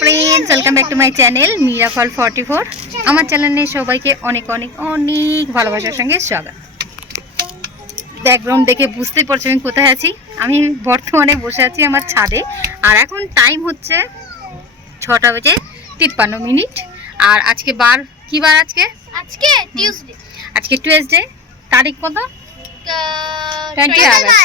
Friends welcome back to my channel Meera fall forty four আমার চ্যানেলে সবাইকে অনেক অনেক অনেক ভালোবাসার সঙ্গে স্বাগত। ব্যাকগ্রাউন্ড দেখে বুঝতেই পারছ আমি কোথায় আছি। আমি বর্তমানে বসে আছি আমার ছাদে। আর এখন টাইম হচ্ছে ছটা বেজে তিপ্পান্ন মিনিট। আর আজকে বার কি বার আজকে? আজকে টিউসডে আজকে টুয়েসডে তারিখ কত? Twenty August.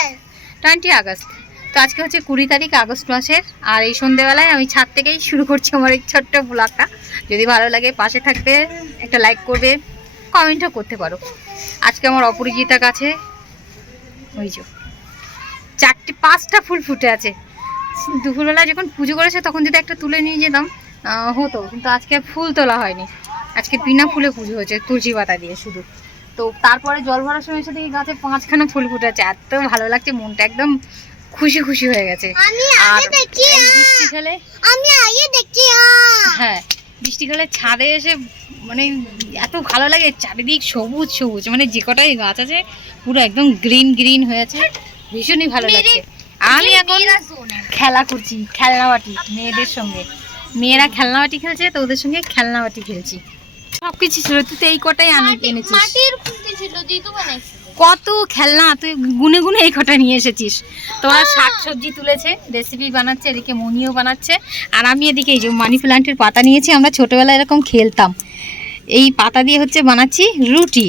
Twenty August. তো আজকে হচ্ছে কুড়ি তারিখ, আগস্ট মাসের। আর এই সন্ধেবেলায় আমি ছাদ থেকেই শুরু করছি আমার এই ছোট্ট ব্লগটা। যদি ভালো লাগে পাশে থাকবে, একটা লাইক করবে কমেন্টও করতে পারো। আজকে আমার অপরিচিতা কাছে ওই যে চারটে, পাঁচটা ফুল ফুটে আছে। দুপুরবেলা যখন পুজো করেছে, তখন যদি একটা তুলে নিয়ে যেতাম হতো। কিন্তু আজকে ফুল তোলা হয়নি। আজকে বিনা ফুলে পুজো হয়েছে, তুলসী পাতা দিয়ে শুধু। তো তারপরে জল ভরার সময় সাথে গাছে পাঁচখানা ফুল ফুটে আছে। এত ভালো লাগছে, মনটা একদম খুশি খুশি হয়ে গেছে। আমি আগে বৃষ্টি খেলে? আমি আগে হ্যাঁ বৃষ্টি খেলে ছাদে এসে মানে এত ভালো লাগে চারিদিক সবুজ সবুজ মানে যে কটাই গাছ আছে পুরো একদম গ্রিন গ্রিন হয়েছে ভীষণই ভালো লাগছে। আমি এখন খেলা করছি খেলনাবাটি মেয়েদের সঙ্গে। মেয়েরা খেলনাবাটি খেলছে তো ওদের সঙ্গে খেলনাবাটি খেলছি। সব কিছু ছিল তুই তো এই কটাই আমি এনেছিস। মাটির খুঁটি ছিল দিদু বানাইছিল কত খেলনা তুই গুনে গুনে এই কটা নিয়ে এসেছিস। তোরা শাক সবজি তুলেছে রেসিপি বানাচ্ছে এদিকে মনিও বানাচ্ছে আর আমি এদিকে এই যে মানি প্লান্টের পাতা নিয়েছি আমরা ছোটোবেলায় এরকম খেলতাম। এই পাতা দিয়ে হচ্ছে বানাচ্ছি রুটি।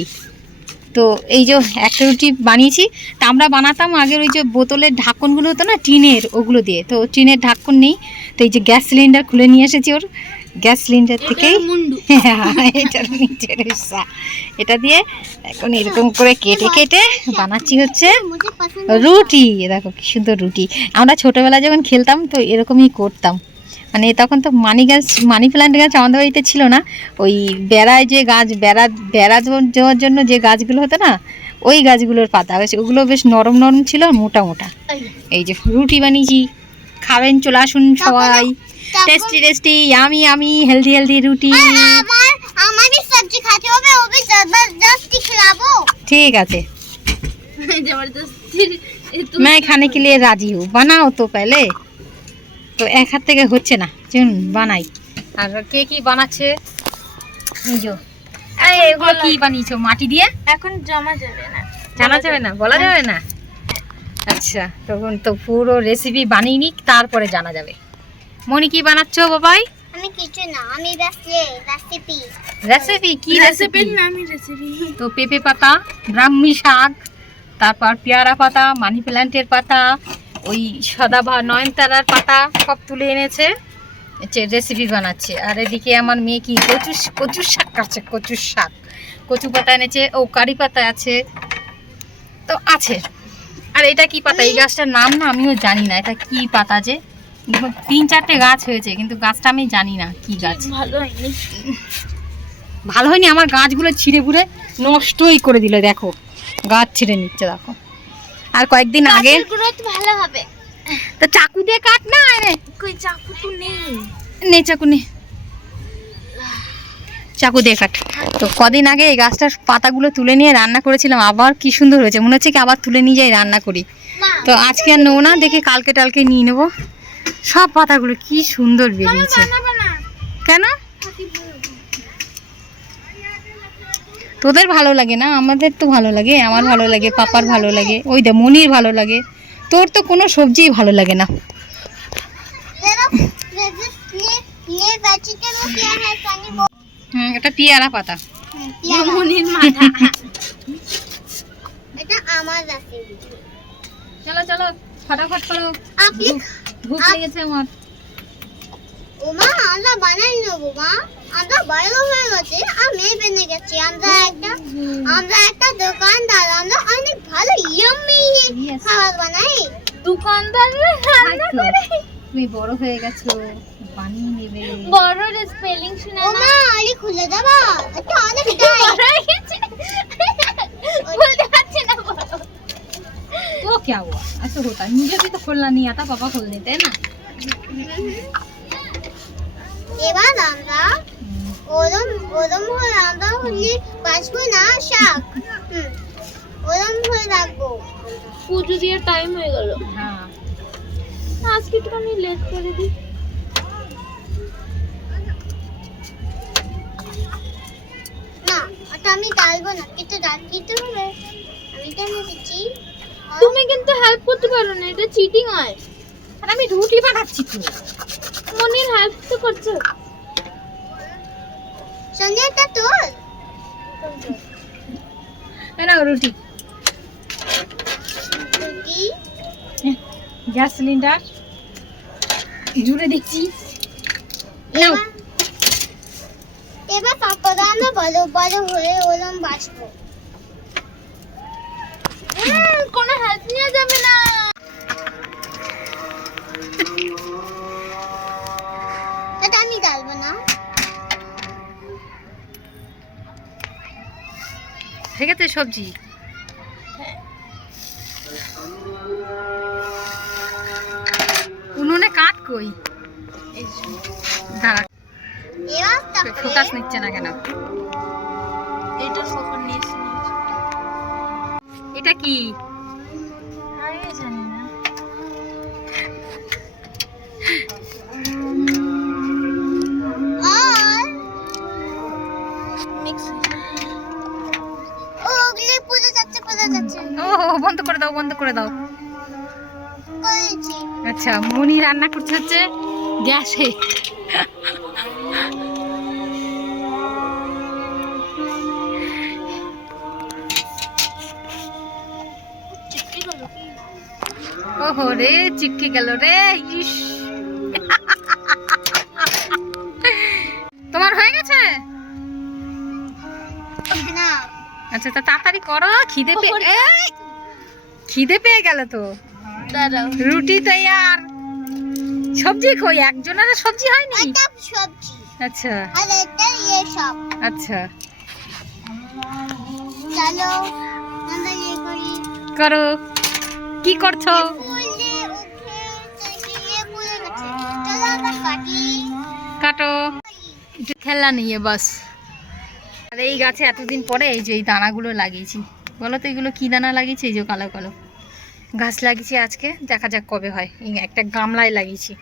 তো এই যে একটা রুটি বানিয়েছি তা আমরা বানাতাম আগের ওই যে বোতলের ঢাকনগুলো হতো না টিনের ওগুলো দিয়ে। তো টিনের ঢাকন নেই তো এই যে গ্যাস সিলিন্ডার খুলে নিয়ে এসেছি ওর। গ্যাস সিলিন্ডার থেকেই মুন্ডু। এটার নিচের এটা দিয়ে এখন এরকম করে কেটে কেটে বানাচ্ছি হচ্ছে রুটি। দেখো কি সুন্দর রুটি। আমরা ছোটবেলায় যখন খেলতাম তো এরকমই করতাম। মানে তখন তো মানি গাছ মানি প্ল্যান্ট গাছ আমাদের বাড়িতে ছিল না। ওই বেড়ায় যে গাছ বেড়া বেড়া দেওয়ার জন্য যে গাছগুলো হতো না ওই গাছগুলোর পাতা ওগুলো বেশ নরম নরম ছিল মোটা মোটা। এই যে রুটি বানিয়েছি। খাবেন চলে আসুন সবাই। টেস্টি টেস্টি আমি আমি হেলদি হেলদি রুটি আমার আমারই সবজি খাতে হবে ও भी जबरदस्ती खिलाबो ठीक আছে जबरदस्ती मैं खाने के लिए राजी हूँ बनाओ तो पहले তো এক হাত থেকে হচ্ছে না চলুন বানাই আর কে কি বানাচ্ছে এই যো এই এগুলো কি বানিয়েছো মাটি দিয়ে এখন জমা যাবে না জানা যাবে না বলা যাবে না আচ্ছা তখন তো পুরো রেসিপি বানিয়ে নিক তারপরে জানা যাবে মনি কি বানাচ্ছো বাবাই? আমি কিছু না আমি রেসিপি রেসিপি কি রেসিপি নামই রেসিপি তো পেঁপে পাতা ব্রাহ্মী শাক তারপর পেয়ারা পাতা মানি প্ল্যান্টের পাতা ওই সদা বা নয়নতারার পাতা সব তুলে এনেছে। রেসিপি বানাচ্ছে। আর এদিকে আমার মেয়ে কি কচু কচুর শাক কাটছে কচুর শাক। কচু পাতা এনেছে ও কারি পাতা আছে। তো আছে। আর এটা কি পাতা? এই গাছটার নাম না আমিও জানি না এটা কি পাতা যে? তিন চারটে গাছ হয়েছে কিন্তু গাছটা আমি জানি না কি গাছ। ভালো হয়নি। ভালো হয়নি আমার গাছগুলো ছিঁড়ে ফুড়ে নষ্টই করে দিল দেখো। গাছ ছিঁড়ে নিচ্ছে দেখো। আর কয়েকদিন আগে ভালো হবে। তো চাকু দিয়ে কাট না? চাকু তো নেই। নে চাকু নে। চাকু দিয়ে কাট। তো কদিন আগে এই গাছটার পাতাগুলো তুলে নিয়ে রান্না করেছিলাম আবার কি সুন্দর হয়েছে। মনে হচ্ছে কি আবার তুলে নিয়ে যাই রান্না করি। তো আজকে আর নেব না দেখি কালকে টালকে নিয়ে নেব। সব পাতাগুলো কি সুন্দর বেরিয়েছে। কেন? তোদের ভালো লাগে না? আমাদের তো ভালো লাগে আমার ভালো লাগে পাপার ভালো লাগে। ওই দে মনির ভালো লাগে। তোর তো কোনো সবজিই ভালো লাগে না। এটা পিয়ারা পাতা। মনির মাথা। চলো চলো ফটাফট ভুক লেগেছে আমার। ওমা আমরা বানাই নেব মা। আমরা বড় হয়ে গেছি আর মেয়ে বেনে গেছি। আমরা একটা আমরা একটা দোকানদার আমরা অনেক ভালো ইয়াম্মি. খাবার বানাই। দোকানদার রান্না করে। তুমি বড় হয়ে গেছো বানিয়ে নেবে। বড় স্পেলিং শুনে ওমা আলি খুলে দেবা। এটা অনেক বড় হয়ে গেছে। क्या हुआ? ऐसे होता है। मुझे भी तो खोलना नहीं आता पापा खोल देते हैं ना। এবার আমরা গরম গরম হয়ে আমরা হলে বাঁচবো না শাক? গরম হয়ে রাখব। পুজো দিয়ে টাইম হয়ে গেল। হ্যাঁ। আজকে একটু আমি লেট করে দিই। না ওটা আমি ডালবো না। কিন্তু ডাল দিতে হবে। আমি কেন দিচ্ছি। তুমি কিন্তু হেল্প করতে পারো না এটা চিটিং হয়। আর আমি রুটি বানাচ্ছি তো মনির হেল্প তো করছ। সন্ধ্যাটা তোর? না রুটি। কি গ্যাস সিলিন্ডার। জুড়ে দেখছি নাও। এবার পাপড় আমরা বড় বড় হয়ে ওরম বাসবো হুম, কোনো হেল্প নিয়ে যাবে না। এটা আমি ডালবো না। ঠিক আছে সবজি। উনুনে কাঠ কই? দাঁড়া। ফোকাস নিচ্ছে না কেন? এটা নিয়েছি এটা কি? করে দাও বন্ধ করে দাও। আচ্ছা মনি রান্না করছে হচ্ছে গ্যাসে। চিটকে গেল ওহো রে চিপকে গেল রে ইস। তোমার হয়ে গেছে? আচ্ছা তা তাড়াতাড়ি করো খিদে পেয়ে! খিদে পেয়ে গেল তো। রুটি তৈয়ার সবজি কই? একজনের সবজি হয়নি? আচ্ছা। ইয়ে আচ্ছা। ইয়ে করি। কি করছ? ইয়ে কাটি। খেলনা নিয়ে বাস। আর এই গাছে এতদিন পরে এই যে এই দানাগুলো লাগিয়েছি। বলো তো এগুলো কি দানা লাগিয়েছি? এই যে কালো কালো। গাছ লাগিয়েছি আজকে, দেখা যাক কবে হয়। একটা গামলায় লাগিয়েছি।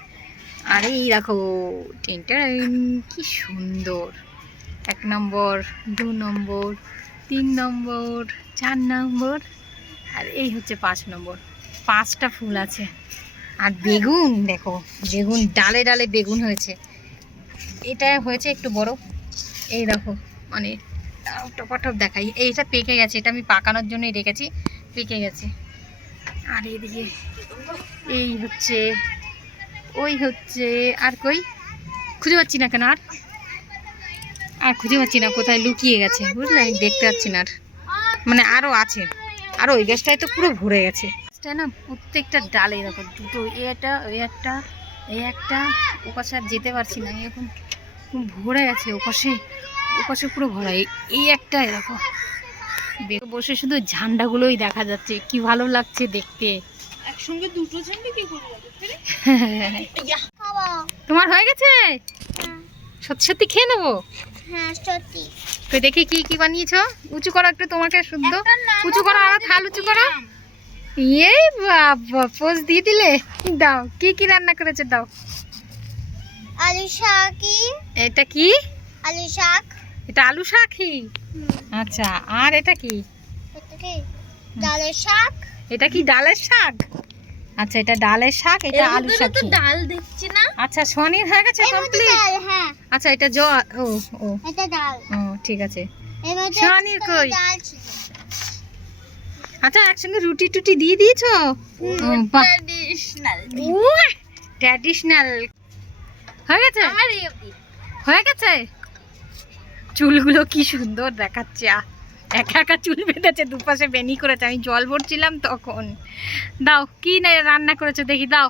আর এই দেখো টেনটা কি সুন্দর। এক নম্বর, দু নম্বর, তিন নম্বর, চার নম্বর, আর এই হচ্ছে পাঁচ নম্বর। পাঁচটা ফুল আছে। আর বেগুন, দেখো, বেগুন, ডালে ডালে বেগুন হয়েছে। এটা হয়েছে একটু বড়। এই দেখো মানে টপাটপ দেখাই। এইটা পেকে গেছে, এটা আমি পাকানোর জন্যই রেখেছি, পেকে গেছে। আর এদিকে এই হচ্ছে, ওই হচ্ছে, আর কই? খুঁজে পাচ্ছি না কেন, আর? আর খুঁজে পাচ্ছি না, কোথায় লুকিয়ে গেছে, বুঝলে? আমি দেখতে পাচ্ছি না আর। মানে আরও আছে, আর ওই গাছটায় তো পুরো ভরে গেছে। গাছটা না প্রত্যেকটা ডালে এরকম দুটো একটা, ওই একটা এই একটা ওপাশে আর যেতে পারছি না এখন ভরে গেছে ওপাশে ওপাশে পুরো ভরা, এই- একটা বে- বসে শুধু ঝান্ডাগুলোই দেখা যাচ্ছে কি ভালো লাগছে দেখতে। একসঙ্গে দুটো ঝান্ডি কি করব তোমার হয়ে গেছে? হ্যাঁ, সত্যি সত্যি খেয়ে নেব? হ্যাঁ তো দেখি কি কি বানিয়েছো? উঁচু করো একটু তোমাকে শুদ্ধ। উঁচু করো আর থাল উঁচু করো। এই বাবা পোজ দিয়ে দিলে? দাও কি কি রান্না করেছে? দাও। আলু শাকি। এটা কি? আলু শাক। এটা আলু শাকই আচ্ছা আর এটা কি? ডালের শাক? এটা কি ডালের শাক? আচ্ছা এটা ডালের শাক এটা আলু শাক ডাল দেখছি না। আচ্ছা হয়ে গেছে কমপ্লিট হ্যাঁ। আচ্ছা এটা জ ও ও। এটা ডাল। ও ঠিক আছে। কই? আচ্ছা একসঙ্গে রুটি টুটি দিয়ে দিয়েছ? ট্র্যাডিশনাল ট্র্যাডিশনাল হয়ে গেছে? হয়ে গেছে? চুলগুলো কি সুন্দর দেখাচ্ছে একা একা চুল বেঁধেছে দুপাশে বেনি করেছে আমি জল ভরছিলাম তখন। দাও কি না রান্না করেছে দেখি দাও।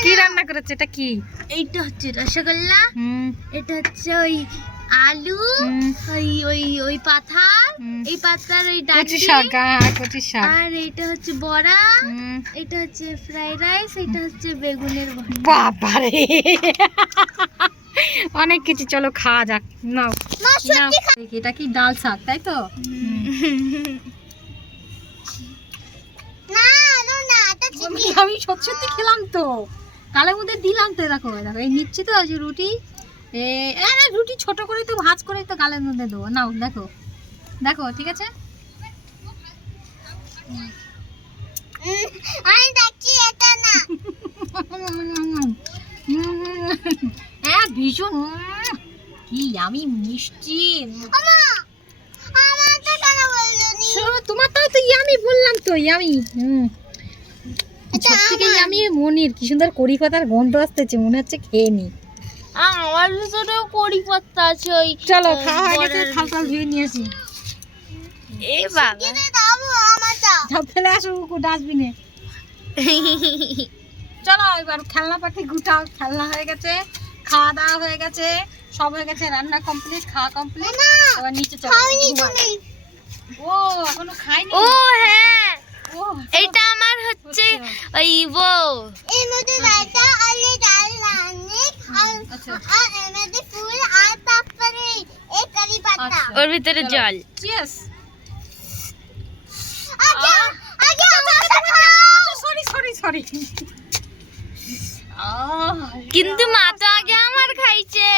কি রান্না করেছে এটা কি? এইটা হচ্ছে রসগোল্লা হুম। এটা হচ্ছে ওই আলু ওই ওই ওই পাতা। এই পাতার ওই ডাঁটি শাক হ্যাঁ কচি শাক। আর এটা হচ্ছে বড়া এটা হচ্ছে ফ্রাইড রাইস এটা হচ্ছে বেগুনের ভর্তা বাবারে! অনেক কিছু চলো খাওয়া যাক। নাও মা নাও। সত্যি খা- এটা কি ডাল শাক তাই তো? না না না আমি সত্যি সত্যি খেলাম তো। কালের মধ্যে দিলাম তো এরকম দেখো এই নিচ্ছি তো আজ রুটি। রুটি ছোট করে তো ভাজ করে তো গালের মধ্যে দেবো। নাও দেখো দেখো ঠিক আছে? আমি দেখছি এটা না। হ্যাঁ ভীষণ কি আমি মিষ্টি। তোমারটাও তো ইয়ামি বললাম তো ইয়ামি হুম। সব থেকে ইয়ামি মনির কি সুন্দর কড়ি পাতার গন্ধ আসতেছে মনে হচ্ছে খেয়ে নি। আমার ভিতরেও কড়ি আছে ওই চলো খাওয়া হয়ে গেছে থাল থাল ধুয়ে নিয়ে আসি। এ বাবা। সব ফেলে আসো ডাস্টবিনে। চলো এবার খেলনা পাখি গুটাও খেলনা হয়ে গেছে। খাওয়া দাওয়া হয়ে গেছে সব হয়ে গেছে রান্না কমপ্লিট খাওয়া কমপ্লিট না এবার নিচে চলো ও এখনও খাইনি ও হ্যাঁ। ও এইটা আমার হচ্ছে ওই বউ এর মধ্যে রায়তা আলু ডাল রান্নি আর আচ্ছা। এর মধ্যে ফুল আর তারপরে এই কারি পাতা। আচ্ছা। ওর ভিতরে জল। চিয়ার্স আগে আগে সরি সরি সরি কিন্তু মা তো আগে আমার খাইছে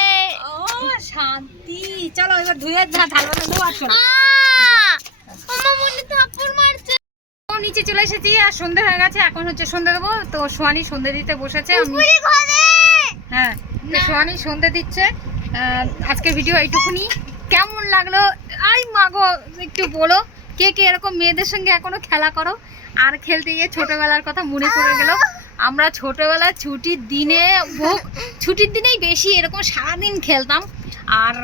ও শান্তি থাপ্পড় মারছে। নিচে চলে এসেছি আর সন্ধে হয়ে গেছে এখন হচ্ছে সন্ধে দেবো। তো সোয়ানি সন্ধে দিতে বসেছে আমি হ্যাঁ তো সোয়ানি সন্ধে দিচ্ছে। আহ, আজকের ভিডিও এইটুকুনি। কেমন লাগল? আই মাগো একটু বলো। কে কে এরকম মেয়েদের সঙ্গে এখনও খেলা করো? আর খেলতে গিয়ে ছোটবেলার কথা মনে পড়ে গেল। আমরা ছোটবেলায় ছুটির দিনে ছুটির দিনেই বেশি এরকম সারাদিন খেলতাম। আর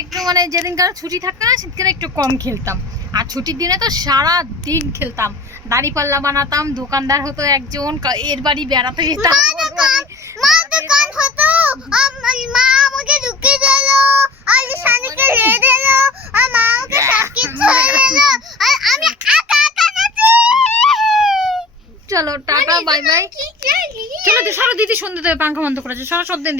একটু মানে যেদিনকার ছুটি থাকতো না সেদিন একটু কম খেলতাম। আর ছুটির দিনে তো সারা দিন খেলতাম। দাড়ি পাল্লা বানাতাম দোকানদার হতো একজন এর বাড়ি বেড়াতে যেতাম ওর বাড়ি মা বেড়াতে দোকান যেতাম। হতো আমার মা আমাকে ঢুকিয়ে দিল আর সানিকে দিয়ে দিল আর মা আমাকে সব কিছু দিল আর আমি একা একা নাচি। চলো টাটা বাই বাই। চলো সরো দিদি সন্ধ্যে দেবে পাঙ্খা বন্ধ করেছে সরো সব দিন